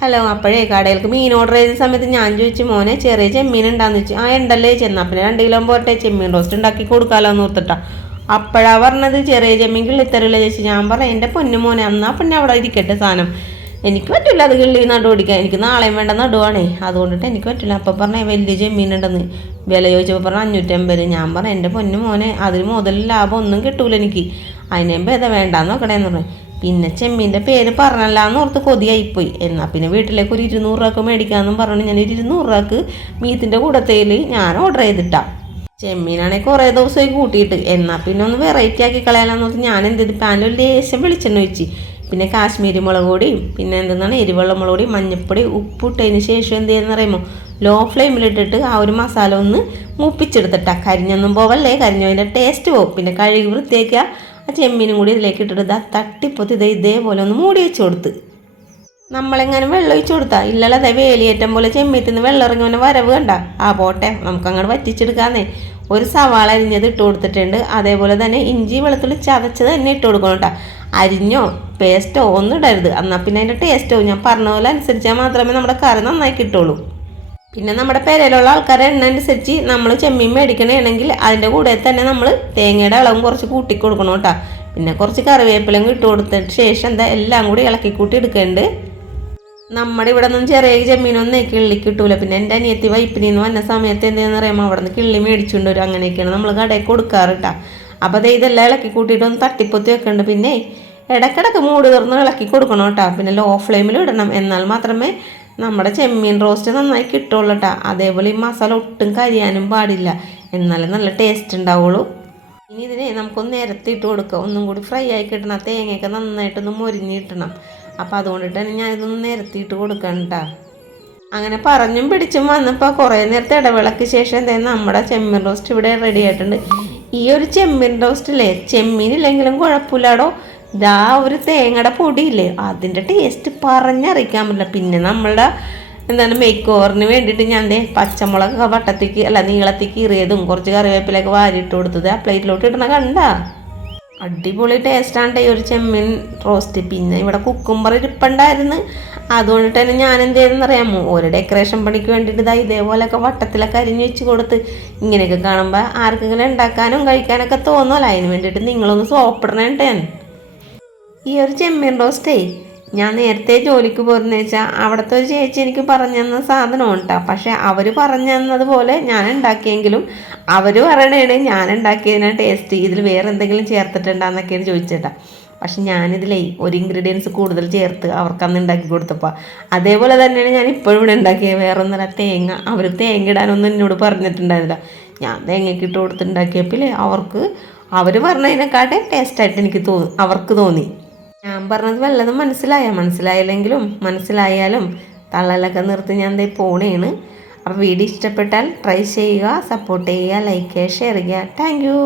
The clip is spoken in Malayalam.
ഹലോ, അപ്പോഴേ കടയിലേക്ക് മീൻ ഓർഡർ ചെയ്ത സമയത്ത് ഞാൻ ചോദിച്ചു, മോനെ ചെറിയ ചെമ്മീൻ ഉണ്ടാന്ന് വെച്ചു. ഉണ്ടല്ലേ ചെന്നാൽ പിന്നെ 2 കിലോ പോട്ടെ, ചെമ്മീൻ റോസ്റ്റ് ഉണ്ടാക്കി കൊടുക്കാമല്ലോ എന്ന് ഓർത്തിട്ടാ. അപ്പോഴാണ് പറഞ്ഞത് ചെറിയ ചെമ്മീൻ കിള്ളിത്തരില്ല ചേച്ചി. ഞാൻ പറഞ്ഞു എൻ്റെ പൊന്നു മോനെ, എന്നാൽ പിന്നെ അവിടെ ഇരിക്കട്ടെ സാധനം, എനിക്ക് പറ്റില്ല അത് കിള്ളി നടു ഓടിക്കാൻ, എനിക്ക് നാളെയും വേണ്ട നടുവാണേ, അതുകൊണ്ടിട്ട് എനിക്ക് പറ്റില്ല. അപ്പം പറഞ്ഞേ വലിയ ചെമ്മീൻ ഉണ്ടെന്ന്. വില ചോദിച്ചപ്പോൾ പറഞ്ഞു 550. ഞാൻ പറഞ്ഞു എൻ്റെ പൊന്നു മോനെ, അതിന് മുതൽ ലാഭം ഒന്നും കിട്ടൂല എനിക്ക്, അതിനെ ഏതാ വേണ്ടാന്ന് നോക്കണേന്ന് പറഞ്ഞു. പിന്നെ ചെമ്മീൻ്റെ പേര് പറഞ്ഞല്ലാന്ന് ഓർത്ത് കൊതിയായിപ്പോയി. എന്നാൽ പിന്നെ വീട്ടിലേക്ക് ഒരു 200 രൂപക്ക് മേടിക്കാമെന്നും പറഞ്ഞു ഞാൻ 200 രൂപക്ക് മീറ്റിൻ്റെ കൂടത്തേൽ ഞാൻ ഓർഡർ ചെയ്തിട്ടാ. ചെമ്മീനാണെങ്കിൽ കുറേ ദിവസമായി കൂട്ടിയിട്ട്, എന്നാൽ പിന്നെ ഒന്ന് വെറൈറ്റി ആക്കി കളയാനാന്ന് ഓർത്ത് ഞാൻ എന്ത് ചെയ്ത് പാനിൽ ലേശം വെളിച്ചെണ്ണ ഒഴിച്ച്, പിന്നെ കാശ്മീരി മുളക് പൊടിയും പിന്നെ എന്തെന്നാണ് എരിവെള്ള മുളക് പൊടി, മഞ്ഞൾപ്പൊടി, ഉപ്പിട്ടതിന് ശേഷം എന്ത് ചെയ്യുന്ന അറിയുമോ, ലോ ഫ്ലെയിമിലിട്ടിട്ട് ആ ഒരു മസാല ഒന്ന് മൂപ്പിച്ചെടുത്തിട്ടാ. കരിഞ്ഞൊന്നും പോവല്ലേ, കരിഞ്ഞതിൻ്റെ ടേസ്റ്റ് പോകും. പിന്നെ കഴുകി വൃത്തിയാക്കുക, ആ ചെമ്മീനും കൂടി ഇതിലേക്ക് ഇട്ടിട്ട് തട്ടിപ്പൊത്തി ഇതേപോലെ ഒന്ന് മൂടി വെച്ച് കൊടുത്ത്. നമ്മളെങ്ങനെ വെള്ളം ഒഴിച്ചു കൊടുത്താൽ ഇല്ലല്ലോ, അതെ വേലിയേറ്റം പോലെ ചെമ്മീത്തിൽ നിന്ന് വെള്ളം ഇറങ്ങുന്ന വരവ് കണ്ട. ആ പോട്ടെ, നമുക്കങ്ങോട്ട് വറ്റിച്ചെടുക്കാന്നേ. ഒരു സവാള അരിഞ്ഞത് ഇട്ട് കൊടുത്തിട്ടുണ്ട്. അതേപോലെ തന്നെ ഇഞ്ചി വെളുത്തുള്ളി ചതച്ചത് തന്നെ ഇട്ട് കൊടുക്കണം കേട്ടോ. അരിഞ്ഞോ പേസ്റ്റോ ഒന്നും ഇടരുത്, എന്നാൽ പിന്നെ അതിൻ്റെ ടേസ്റ്റോ ഞാൻ പറഞ്ഞ പോലെ അനുസരിച്ചാൽ മാത്രമേ നമ്മുടെ കറി നന്നായി കിട്ടുള്ളൂ. പിന്നെ നമ്മുടെ പെരയിലുള്ള ആൾക്കാരെ എണ്ണ അനുസരിച്ച് നമ്മൾ ചെമ്മീൻ മേടിക്കണമെങ്കിൽ അതിൻ്റെ കൂടെ തന്നെ നമ്മൾ തേങ്ങയുടെ അളവും കുറച്ച് കൂട്ടി കൊടുക്കണം കേട്ടോ. പിന്നെ കുറച്ച് കറിവേപ്പിലയും ഇട്ട് കൊടുത്തിട്ട് ശേഷം എല്ലാം കൂടി ഇളക്കി കൂട്ടി എടുക്കേണ്ടത്. നമ്മുടെ ഇവിടെ നിന്നും ചെറിയ ചെമ്മീനൊന്നും കിള്ളി കിട്ടൂല. പിന്നെ എൻ്റെ അനിയത്തി വൈപ്പിനിൽ നിന്ന് വന്ന സമയത്ത് എന്തെന്ന് പറയുമ്പോൾ അവിടെ നിന്ന് കിള്ളി മേടിച്ചുകൊണ്ട് വരും. അങ്ങനെയൊക്കെയാണ് നമ്മൾ കടയിൽ കൊടുക്കാറ് കേട്ടോ. അപ്പോൾ ഇതെല്ലാം ഇളക്കി കൂട്ടിയിട്ട് ഒന്ന് തട്ടിപ്പൊത്തി വെക്കുന്നുണ്ട്. പിന്നെ ഇടയ്ക്കിടയ്ക്ക് മൂട് തുറന്ന് ഇളക്കി കൊടുക്കണം കേട്ടോ. പിന്നെ ലോ ഫ്ലെയിമിൽ ഇടണം, എന്നാൽ മാത്രമേ നമ്മുടെ ചെമ്മീൻ റോസ്റ്റ് നന്നായി കിട്ടുള്ളൂ കേട്ടോ. അതേപോലെ ഈ മസാല ഒട്ടും കരിയാനും പാടില്ല, എന്നാലേ നല്ല ടേസ്റ്റ് ഉണ്ടാവുള്ളൂ. ഇനി ഇതിനെ നമുക്കൊന്ന് നിരത്തിയിട്ട് കൊടുക്കുക, ഒന്നും കൂടി ഫ്രൈ ആയി കിട്ടണം. തേങ്ങയൊക്കെ നന്നായിട്ടൊന്ന് മൊരിഞ്ഞ് കിട്ടണം. അപ്പോൾ അതുകൊണ്ടിട്ട് തന്നെ ഞാനിതൊന്ന് നിരത്തിയിട്ട് കൊടുക്കണം കേട്ടോ. അങ്ങനെ പറഞ്ഞും പിടിച്ചും വന്നപ്പോൾ കുറേ നേരത്തെ ഇടവേളയ്ക്ക് ശേഷം എന്തായാലും നമ്മുടെ ചെമ്മീൻ റോസ്റ്റ് ഇവിടെ റെഡി ആയിട്ടുണ്ട്. ഈ ഒരു ചെമ്മീൻ റോസ്റ്റില്ലേ, ചെമ്മീനില്ലെങ്കിലും കുഴപ്പമില്ലാടോ, ഇതാ ഒരു തേങ്ങയുടെ പൊടിയില്ലേ, അതിൻ്റെ ടേസ്റ്റ് പറഞ്ഞറിയിക്കാൻ പറ്റില്ല. പിന്നെ നമ്മളുടെ മേക്ക് ഓവറിന് വേണ്ടിയിട്ട് ഞാൻ പച്ചമുളക് വട്ടത്തേക്ക് നീളത്തേക്ക് കീറിയതും കുറച്ച് കറിവേപ്പിലൊക്കെ വാരിയിട്ട് കൊടുത്തത് ആ പ്ലേറ്റിലോട്ട് ഇടണ കണ്ട. അടിപൊളി ടേസ്റ്റാണ് ഈ ഒരു ചെമ്മീൻ റോസ്റ്റ്. പിന്നെ ഇവിടെ കുക്കുംബർ ഇരിപ്പുണ്ടായിരുന്നു, അതുകൊണ്ടിട്ട് തന്നെ ഞാൻ എന്ത് ചെയ്തെന്ന് അറിയാമോ, ഒരു ഡെക്കറേഷൻ പണിക്ക് വേണ്ടിയിട്ട് ഇതേപോലെയൊക്കെ വട്ടത്തിലൊക്കെ അരിഞ്ഞ് വെച്ച് കൊടുത്ത്. ഇങ്ങനെയൊക്കെ കാണുമ്പോൾ ആർക്കെങ്കിലും ഉണ്ടാക്കാനും കഴിക്കാനൊക്കെ തോന്നുമല്ലോ, അതിന് വേണ്ടിയിട്ട് നിങ്ങളൊന്ന് സോപ്പിടണേ. ഈ ഒരു ചെമ്മീൻ റോസ്റ്റേ ഞാൻ നേരത്തെ ജോലിക്ക് പോരുന്ന വെച്ചാൽ അവിടുത്തെ ഒരു ചേച്ചി എനിക്ക് പറഞ്ഞു തന്ന സാധനം ഉണ്ടാ. പക്ഷെ അവർ പറഞ്ഞു തന്നതുപോലെ ഞാൻ ഉണ്ടാക്കിയെങ്കിലും അവർ പറയണേണ് ഞാൻ ഉണ്ടാക്കിയതിനാ ടേസ്റ്റ്, ഇതിൽ വേറെ എന്തെങ്കിലും ചേർത്തിട്ടുണ്ടാന്നൊക്കെയാണ് ചോദിച്ചേട്ടാ. പക്ഷെ ഞാനിതിലേ ഒരു ഇൻഗ്രീഡിയൻസ് കൂടുതൽ ചേർത്ത് അവർക്കന്ന് ഉണ്ടാക്കി കൊടുത്തപ്പോൾ അതേപോലെ തന്നെയാണ് ഞാൻ ഇപ്പോഴും ഇവിടെ ഉണ്ടാക്കിയത്. വേറെ ഒന്നല്ല, തേങ്ങ അവർ തേങ്ങ ഇടാനൊന്നും എന്നോട് പറഞ്ഞിട്ടുണ്ടായിരുന്നില്ല. ഞാൻ തേങ്ങയ്ക്ക് ഇട്ട് കൊടുത്തിട്ടുണ്ടാക്കിയപ്പോൾ അവർ പറഞ്ഞതിനെക്കാട്ടെ ടേസ്റ്റായിട്ട് എനിക്ക് അവർക്ക് തോന്നി. ഞാൻ പറഞ്ഞത് വല്ലതും മനസ്സിലായില്ലെങ്കിലും മനസ്സിലായാലും തള്ളലൊക്കെ നിർത്തി ഞാൻ പോണേണ്. അപ്പോൾ വീഡിയോ ഇഷ്ടപ്പെട്ടാൽ ട്രൈ ചെയ്യുക, സപ്പോർട്ട് ചെയ്യുക, ലൈക്ക് ചെയ്യുക, ഷെയർ ചെയ്യുക. Thank you.